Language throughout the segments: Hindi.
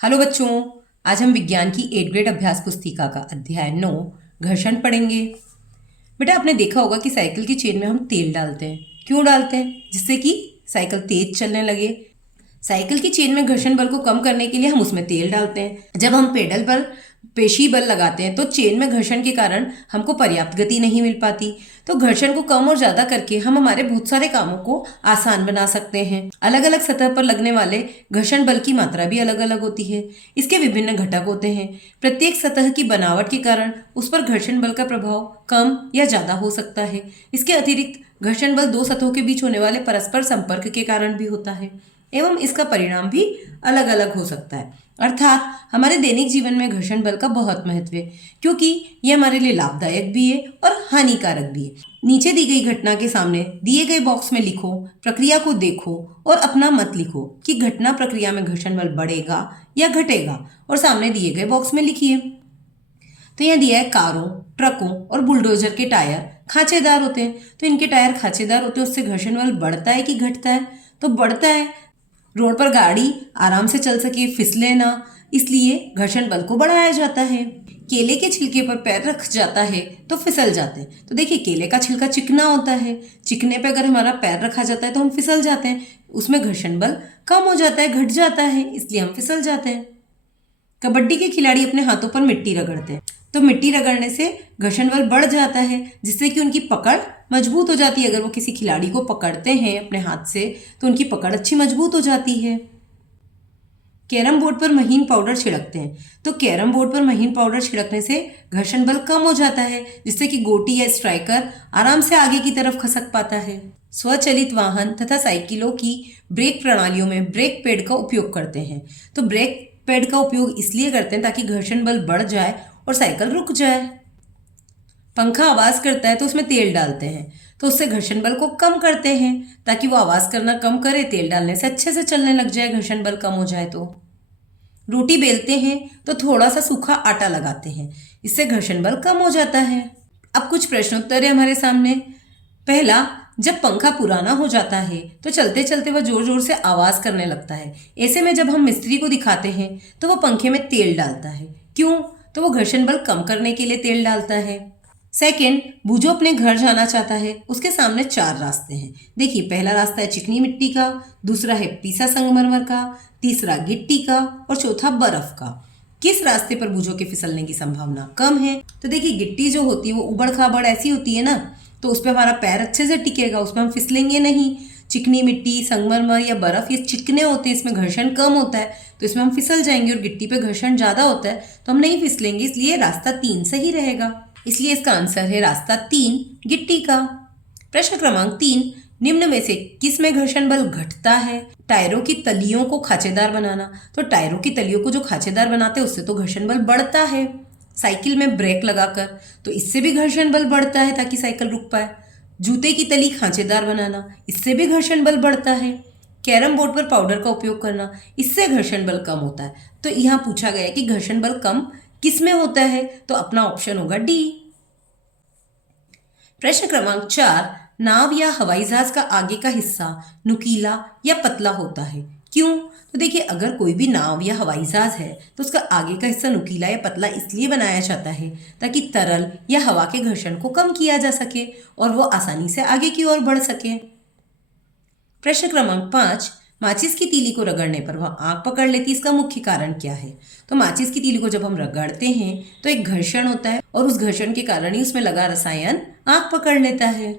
हेलो बच्चों। आज हम विज्ञान की 8th ग्रेड अभ्यास पुस्तिका का अध्याय 9 घर्षण पढ़ेंगे। बेटा आपने देखा होगा कि साइकिल की चेन में हम तेल डालते हैं। क्यों डालते हैं? जिससे कि साइकिल तेज चलने लगे। साइकिल की चेन में घर्षण बल को कम करने के लिए हम उसमें तेल डालते हैं। जब हम पेडल पर पेशी बल लगाते हैं तो चेन में घर्षण के कारण हमको पर्याप्त गति नहीं मिल पाती। तो घर्षण को कम और ज्यादा करके हम हमारे बहुत सारे कामों को आसान बना सकते हैं। अलग अलग सतह पर लगने वाले घर्षण बल की मात्रा भी अलग अलग होती है। इसके विभिन्न घटक होते हैं। प्रत्येक सतह की बनावट के कारण उस पर घर्षण बल का प्रभाव कम या ज्यादा हो सकता है। इसके अतिरिक्त घर्षण बल दो सतहों के बीच होने वाले परस्पर संपर्क के कारण भी होता है एवं इसका परिणाम भी अलग अलग हो सकता है। अर्थात हमारे दैनिक जीवन में घर्षण बल का बहुत महत्व है, क्योंकि यह हमारे लिए लाभदायक भी है और हानिकारक भी है। नीचे दी गई घटना के सामने दिए गए बॉक्स में लिखो, प्रक्रिया को देखो और अपना मत लिखो कि घटना प्रक्रिया में घर्षण बल बढ़ेगा या घटेगा, और सामने दिए गए बॉक्स में लिखिए। तो यहाँ दिया है कारों, ट्रकों और बुलडोजर के टायर खांचेदार होते हैं। तो इनके टायर खांचेदार होते हैं, उससे घर्षण बल बढ़ता है कि घटता है? तो बढ़ता है। रोड पर गाड़ी आराम से चल सके, फिसले ना, इसलिए घर्षण बल को बढ़ाया जाता है। केले के छिलके पर पैर रख जाता है तो फिसल जाते हैं। तो देखिए केले का छिलका चिकना होता है, चिकने पे अगर हमारा पैर रखा जाता है तो हम फिसल जाते हैं। उसमें घर्षण बल कम हो जाता है, घट जाता है, इसलिए हम फिसल जाते हैं। कबड्डी के खिलाड़ी अपने हाथों पर मिट्टी रगड़ते हैं, तो मिट्टी रगड़ने से घर्षण बल बढ़ जाता है, जिससे कि उनकी पकड़ मजबूत हो जाती है। अगर वो किसी खिलाड़ी को पकड़ते हैं अपने हाथ से तो उनकी पकड़ अच्छी मजबूत हो जाती है। कैरम बोर्ड पर महीन पाउडर छिड़कते हैं, तो कैरम बोर्ड पर महीन पाउडर छिड़कने से घर्षण बल कम हो जाता है, जिससे कि गोटी या स्ट्राइकर आराम से आगे की तरफ खसक पाता है। स्वचालित वाहन तथा साइकिलों की ब्रेक प्रणालियों में ब्रेक पैड का उपयोग करते हैं। तो ब्रेक पैड का उपयोग इसलिए करते हैं ताकि घर्षण बल बढ़ जाए और साइकिल रुक जाए। पंखा आवाज करता है तो उसमें तेल डालते हैं, तो उससे घर्षण बल को कम करते हैं ताकि वो आवाज करना कम करे। तेल डालने से अच्छे से चलने लग जाए, घर्षण बल कम हो जाए। तो रोटी बेलते हैं तो थोड़ा सा सूखा आटा लगाते हैं, इससे घर्षण बल कम हो जाता है। अब कुछ प्रश्नोत्तर है हमारे सामने। पहला, जब पंखा पुराना हो जाता है तो चलते चलते वह जोर जोर से आवाज करने लगता है। ऐसे में जब हम मिस्त्री को दिखाते हैं तो वह पंखे में तेल डालता है। क्यों? तो वो घर्षण बल कम करने के लिए तेल डालता है। सेकेंड, बूझो अपने घर जाना चाहता है। उसके सामने 4 रास्ते हैं। देखिए पहला रास्ता है चिकनी मिट्टी का, दूसरा है पीसा संगमरमर का, तीसरा गिट्टी का और चौथा बर्फ का। किस रास्ते पर बूझो के फिसलने की संभावना कम है? तो देखिए गिट्टी जो होती है वो उबड़ खाबड़ ऐसी होती है ना, तो उस पर हमारा पैर अच्छे से टिकेगा, उस पर हम फिसलेंगे नहीं। चिकनी मिट्टी, संगमरमर या बर्फ ये चिकने होते हैं, इसमें घर्षण कम होता है, तो इसमें हम फिसल जाएंगे। और गिट्टी पे घर्षण ज्यादा होता है तो हम नहीं फिसलेंगे, इसलिए रास्ता 3 सही रहेगा। इसलिए इसका आंसर है रास्ता 3 गिट्टी का। प्रश्न क्रमांक 3, निम्न में से किस में घर्षण बल घटता है? टायरों की तलियों को खांचेदार बनाना। तो टायरों की तलियों को जो खांचेदार बनाते हैं उससे तो घर्षण बल बढ़ता है। साइकिल में ब्रेक लगाकर, तो इससे भी घर्षण बल बढ़ता है ताकि साइकिल रुक पाए। जूते की तली खांचेदार बनाना, इससे भी घर्षण बल बढ़ता है। कैरम बोर्ड पर पाउडर का उपयोग करना, इससे घर्षण बल कम होता है। तो यहाँ पूछा गया कि घर्षण बल कम किस में होता है, तो अपना ऑप्शन होगा डी। प्रश्न क्रमांक 4, नाव या हवाई जहाज का आगे का हिस्सा नुकीला या पतला होता है। क्यों? तो देखिए अगर कोई भी नाव या हवाई जहाज है तो उसका आगे का हिस्सा नुकीला या पतला इसलिए बनाया जाता है ताकि तरल या हवा के घर्षण को कम किया जा सके और वो आसानी से आगे की ओर बढ़ सके। प्रश्न क्रमांक 5, माचिस की तीली को रगड़ने पर वह आग पकड़ लेती, इसका मुख्य कारण क्या है? तो माचिस की तीली को जब हम रगड़ते हैं तो एक घर्षण होता है और उस घर्षण के कारण ही उसमें लगा रसायन आग पकड़ लेता है।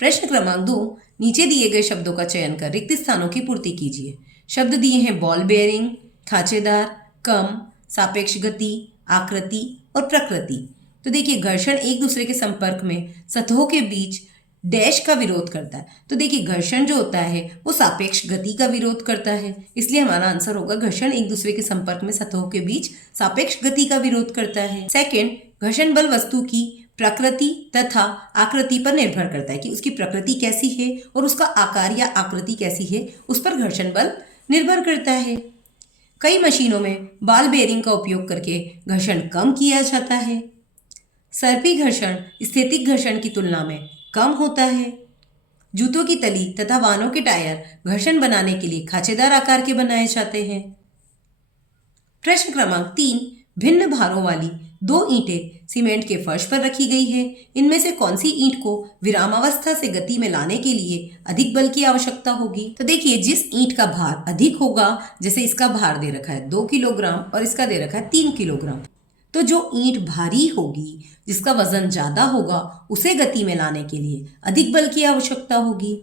प्रश्न क्रमांक 2, नीचे दिए गए शब्दों का चयन कर रिक्त स्थानों की पूर्ति कीजिए। शब्द दिए हैं बॉल बेयरिंग, खांचेदार, कम, सापेक्ष गति, आकृति और प्रकृति। तो देखिए घर्षण एक दूसरे के संपर्क में सतहों के बीच डैश का विरोध करता है। तो देखिए घर्षण जो होता है वो सापेक्ष गति का विरोध करता है, इसलिए हमारा आंसर होगा घर्षण एक दूसरे के संपर्क में सतहों के बीच सापेक्ष गति का विरोध करता है। सेकंड, घर्षण बल वस्तु की प्रकृति तथा आकृति पर निर्भर करता है कि उसकी प्रकृति कैसी है और उसका आकार या आकृति कैसी है, उस पर घर्षण बल निर्भर करता है। कई मशीनों में बॉल बेयरिंग का उपयोग करके घर्षण कम किया जाता है। सर्पी घर्षण स्थैतिक घर्षण की तुलना में कम होता है। जूतों की तली तथा वाहनों के टायर घर्षण बनाने के लिए खांचेदार आकार के बनाए जाते हैं। प्रश्न क्रमांक 3, भिन्न भारों वाली 2 ईंटें सीमेंट के फर्श पर रखी गई है। इनमें से कौन सी ईंट को विरामावस्था से गति में लाने के लिए अधिक बल की आवश्यकता होगी? तो देखिए, जिस ईंट का भार अधिक होगा, जैसे इसका भार दे रखा है 2 किलोग्राम और इसका दे रखा है 3 किलोग्राम, तो जो ईंट भारी होगी, जिसका वजन ज्यादा होगा, उसे गति में लाने के लिए अधिक बल की आवश्यकता होगी।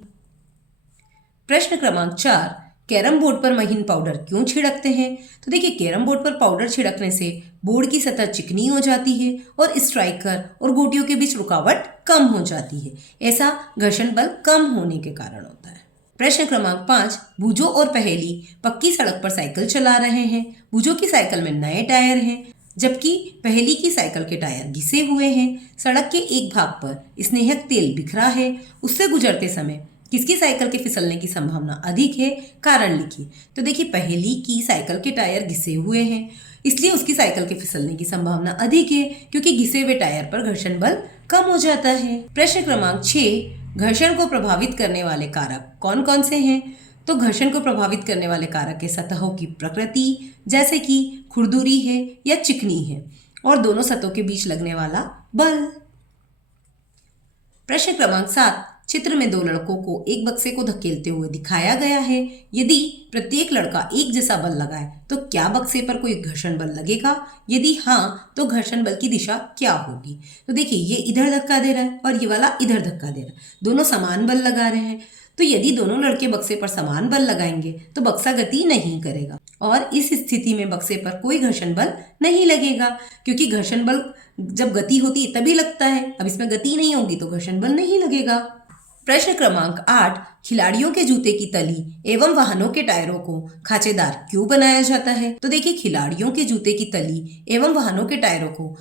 प्रश्न क्रमांक 4, कैरम बोर्ड पर महीन पाउडर क्यों छिड़कते हैं? तो देखिए, कैरम बोर्ड पर पाउडर छिड़कने से बोर्ड की सतह चिकनी हो जाती है और स्ट्राइकर और गोटियों के बीच रुकावट कम हो जाती है। ऐसा घर्षण बल कम होने के कारण होता है। प्रश्न क्रमांक 5, भूजो और पहेली पक्की सड़क पर साइकिल चला रहे हैं। भूजो की साइकिल में नए टायर हैं, जबकि पहेली की साइकिल के टायर घिसे हुए हैं। सड़क के एक भाग पर स्नेहक तेल बिखरा है। उससे गुजरते समय किसकी साइकिल के फिसलने की संभावना अधिक है? कारण लिखिए। तो देखिए, पहेली की साइकिल के टायर घिसे हुए हैं, इसलिए उसकी साइकिल के फिसलने की संभावना अधिक है, क्योंकि घिसे हुए टायर पर घर्षण बल कम हो जाता है। प्रश्न क्रमांक 6, घर्षण को प्रभावित करने वाले कारक कौन कौन से हैं? तो घर्षण को प्रभावित करने वाले कारक के सतहों की प्रकृति, जैसे कि खुरदुरी है या चिकनी है, और दोनों सतहों के बीच लगने वाला बल। प्रश्न क्रमांक 7, चित्र में 2 लड़कों को एक बक्से को धकेलते हुए दिखाया गया है। यदि प्रत्येक लड़का एक जैसा बल लगाए तो क्या बक्से पर कोई घर्षण बल लगेगा? यदि हाँ, तो घर्षण बल की दिशा क्या होगी? तो देखिए, ये इधर धक्का दे रहा है और ये वाला इधर धक्का दे रहा है, दोनों समान बल लगा रहे हैं। तो यदि दोनों लड़के बक्से पर समान बल लगाएंगे तो बक्सा गति नहीं करेगा, और इस स्थिति में बक्से पर कोई घर्षण बल नहीं लगेगा, क्योंकि घर्षण बल जब गति होती है तभी लगता है। अब इसमें गति नहीं होगी तो घर्षण बल नहीं लगेगा। प्रश्न क्रमांक 8, खिलाड़ियों के जूते की तली एवं वाहनों के टायरों को खांचेदार क्यों बनाया जाता है? तो देखिए, खिलाड़ियों के जूते की तली एवं वाहनों के टायरों को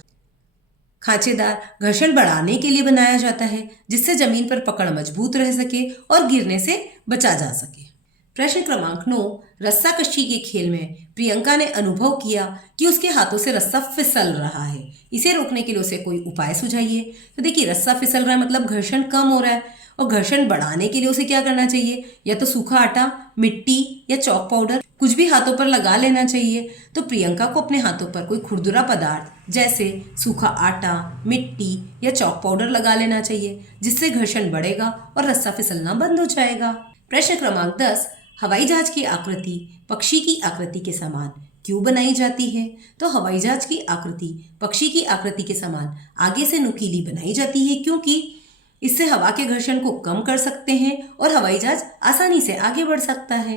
खांचेदार घर्षण बढ़ाने के लिए बनाया जाता है, जिससे जमीन पर पकड़ मजबूत रह सके और गिरने से बचा जा सके। प्रश्न क्रमांक 9, रस्सा कश्ती के खेल में प्रियंका ने अनुभव किया कि उसके हाथों से रस्सा फिसल रहा है। इसे रोकने के लिए उसे कोई उपाय सुझाइए। तो देखिए, रस्सा फिसल रहा है मतलब घर्षण कम हो रहा है, और घर्षण बढ़ाने के लिए उसे क्या करना चाहिए? या तो सूखा आटा, मिट्टी या चॉक पाउडर कुछ भी हाथों पर लगा लेना चाहिए। तो प्रियंका को अपने हाथों पर कोई खुरदुरा पदार्थ जैसे सूखा आटा, मिट्टी या चॉक पाउडर लगा लेना चाहिए, जिससे घर्षण बढ़ेगा और रस्सा फिसलना बंद हो जाएगा। प्रश्न क्रमांक 10, हवाई जहाज की आकृति पक्षी की आकृति के समान क्यों बनाई जाती है? तो हवाई जहाज की आकृति पक्षी की आकृति के समान आगे से नुकीली बनाई जाती है, क्योंकि इससे हवा के घर्षण को कम कर सकते हैं और हवाई जहाज आसानी से आगे बढ़ सकता है।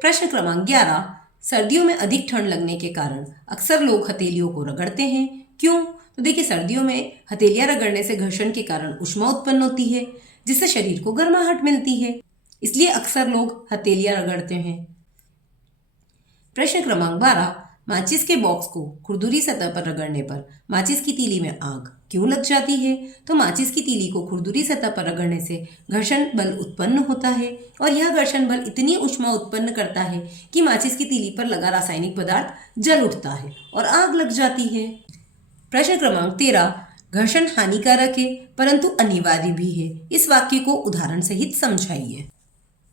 प्रश्न क्रमांक 11, सर्दियों में अधिक ठंड लगने के कारण अक्सर लोग हथेलियों को रगड़ते हैं, क्यों? तो देखिए, सर्दियों में हथेलियां रगड़ने से घर्षण के कारण ऊष्मा उत्पन्न होती है, जिससे शरीर को गर्माहट मिलती है, इसलिए अक्सर लोग हथेलियां रगड़ते हैं। प्रश्न क्रमांक 12, माचिस के बॉक्स को खुरदुरी सतह पर रगड़ने पर माचिस की तीली में आग क्यों लग जाती है? तो माचिस की तीली को खुरदुरी सतह पर रगड़ने से घर्षण बल उत्पन्न होता है, और यह घर्षण बल इतनी ऊष्मा उत्पन्न करता है कि माचिस की तीली पर लगा रासायनिक पदार्थ जल उठता है और आग लग जाती है। प्रश्न क्रमांक 13, घर्षण हानिकारक है परंतु अनिवार्य भी है। इस वाक्य को उदाहरण सहित समझाइए।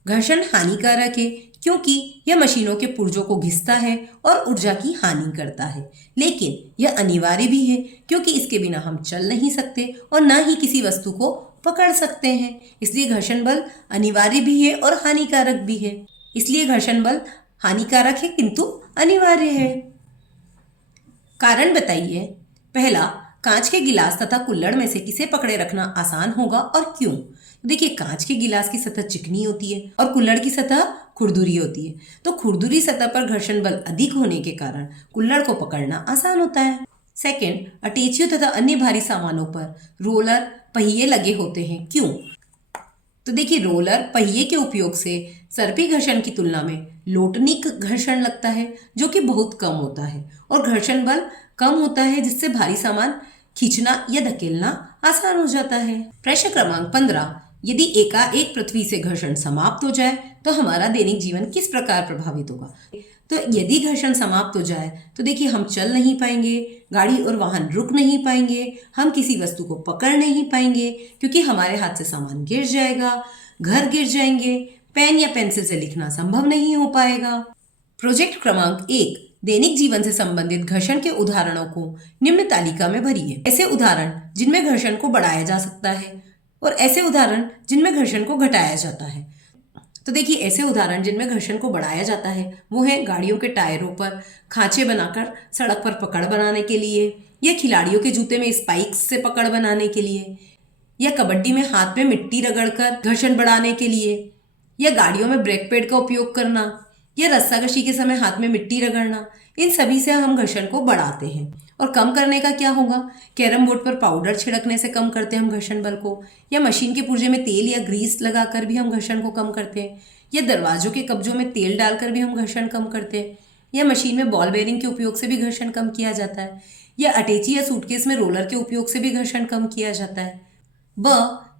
घर्षण हानिकारक है क्योंकि यह मशीनों के पुर्जों को घिसता है और ऊर्जा की हानि करता है, लेकिन यह अनिवार्य भी है क्योंकि इसके बिना हम चल नहीं सकते और न ही किसी वस्तु को पकड़ सकते हैं। इसलिए घर्षण बल अनिवार्य भी है और हानिकारक भी है। इसलिए घर्षण बल हानिकारक है किंतु अनिवार्य है। कारण बताइए। पहला, कांच के गिलास तथा कुल्हड़ में से किसे पकड़े रखना आसान होगा और क्यों? देखिए, कांच के गिलास की सतह चिकनी होती है और कुल्हड़ की सतह खुरदुरी होती है, तो खुरदुरी सतह पर घर्षण बल अधिक होने के कारण कुल्हड़ को पकड़ना आसान होता है। सेकंड, अटैचियों तथा अन्य भारी सामानों पर रोलर पहिए लगे होते हैं, क्यों? तो देखिए, रोलर पहिए के उपयोग से सर्पी घर्षण की तुलना में लोटनिक घर्षण लगता है, जो कि बहुत कम होता है, और घर्षण बल कम होता है, जिससे भारी सामान खींचना या धकेलना आसान हो जाता है। प्रश्न क्रमांक 15, यदि एकाएक पृथ्वी से घर्षण समाप्त हो जाए तो हमारा दैनिक जीवन किस प्रकार प्रभावित होगा? तो यदि घर्षण समाप्त हो जाए तो देखिए, हम चल नहीं पाएंगे, गाड़ी और वाहन रुक नहीं पाएंगे, हम किसी वस्तु को पकड़ नहीं पाएंगे क्योंकि हमारे हाथ से सामान गिर जाएगा, घर गिर जाएंगे, पेन या पेंसिल से लिखना संभव नहीं हो पाएगा। प्रोजेक्ट क्रमांक 1, दैनिक जीवन से संबंधित घर्षण के उदाहरणों को निम्न तालिका में भरिए। ऐसे उदाहरण जिनमें घर्षण को बढ़ाया जा सकता है और ऐसे उदाहरण जिनमें घर्षण को घटाया जाता है। तो देखिए, ऐसे उदाहरण जिनमें घर्षण को बढ़ाया जाता है वो है गाड़ियों के टायरों पर खांचे बनाकर सड़क पर पकड़ बनाने के लिए, या खिलाड़ियों के जूते में स्पाइक्स से पकड़ बनाने के लिए, या कबड्डी में हाथ में मिट्टी रगड़कर घर्षण बढ़ाने के लिए, या गाड़ियों में ब्रेक पैड का उपयोग करना, या रस्साकशी के समय हाथ में मिट्टी रगड़ना। इन सभी से हम घर्षण को बढ़ाते हैं। और कम करने का क्या होगा? कैरम बोर्ड पर पाउडर छिड़कने से कम करते हैं हम घर्षण बल को, या मशीन के पुर्जे में तेल या ग्रीस लगाकर भी हम घर्षण को कम करते हैं, या दरवाजों के कब्जों में तेल डालकर भी हम घर्षण कम करते हैं, या मशीन में बॉल बेयरिंग के उपयोग से भी घर्षण कम किया जाता है, या अटैची या सूटकेस में रोलर के उपयोग से भी घर्षण कम किया जाता है।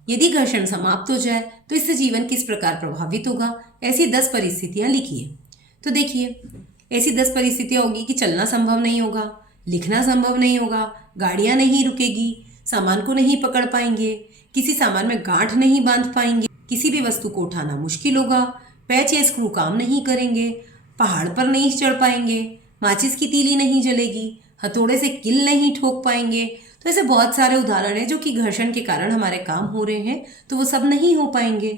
यदि घर्षण समाप्त हो जाए तो इससे जीवन किस प्रकार प्रभावित होगा? ऐसी 10 परिस्थितियां लिखिए। तो देखिए, ऐसी 10 परिस्थितियां होगी कि चलना संभव नहीं होगा, लिखना संभव नहीं होगा, गाड़ियां नहीं रुकेगी, सामान को नहीं पकड़ पाएंगे, किसी सामान में गांठ नहीं बांध पाएंगे, किसी भी वस्तु को उठाना मुश्किल होगा, पैच या स्क्रू काम नहीं करेंगे, पहाड़ पर नहीं चढ़ पाएंगे, माचिस की तीली नहीं जलेगी, हथौड़े से किल नहीं ठोक पाएंगे। तो ऐसे बहुत सारे उदाहरण हैं जो कि घर्षण के कारण हमारे काम हो रहे हैं, तो वो सब नहीं हो पाएंगे।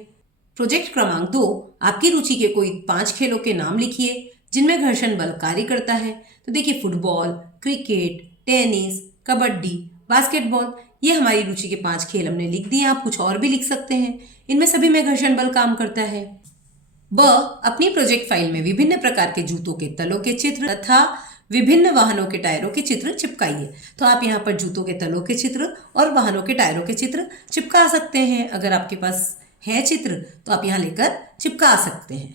प्रोजेक्ट क्रमांक 2, आपकी रुचि के कोई 5 खेलों के नाम लिखिए जिनमें घर्षण बल कार्य करता है। तो देखिए, football, cricket, tennis, kabaddi, basketball, ये हमारी रुचि के 5 खेल हमने लिख दिए। आप कुछ और भी लिख सकते हैं, इनमें सभी में घर्षण बल काम करता है। अपनी प्रोजेक्ट फाइल में विभिन्न प्रकार के जूतों के तलों के चित्र तथा विभिन्न वाहनों के टायरों के चित्र चिपकाइए। तो आप यहाँ पर जूतों के तलों के चित्र और वाहनों के टायरों के चित्र चिपका सकते हैं। अगर आपके पास है चित्र तो आप यहाँ लेकर चिपका सकते हैं।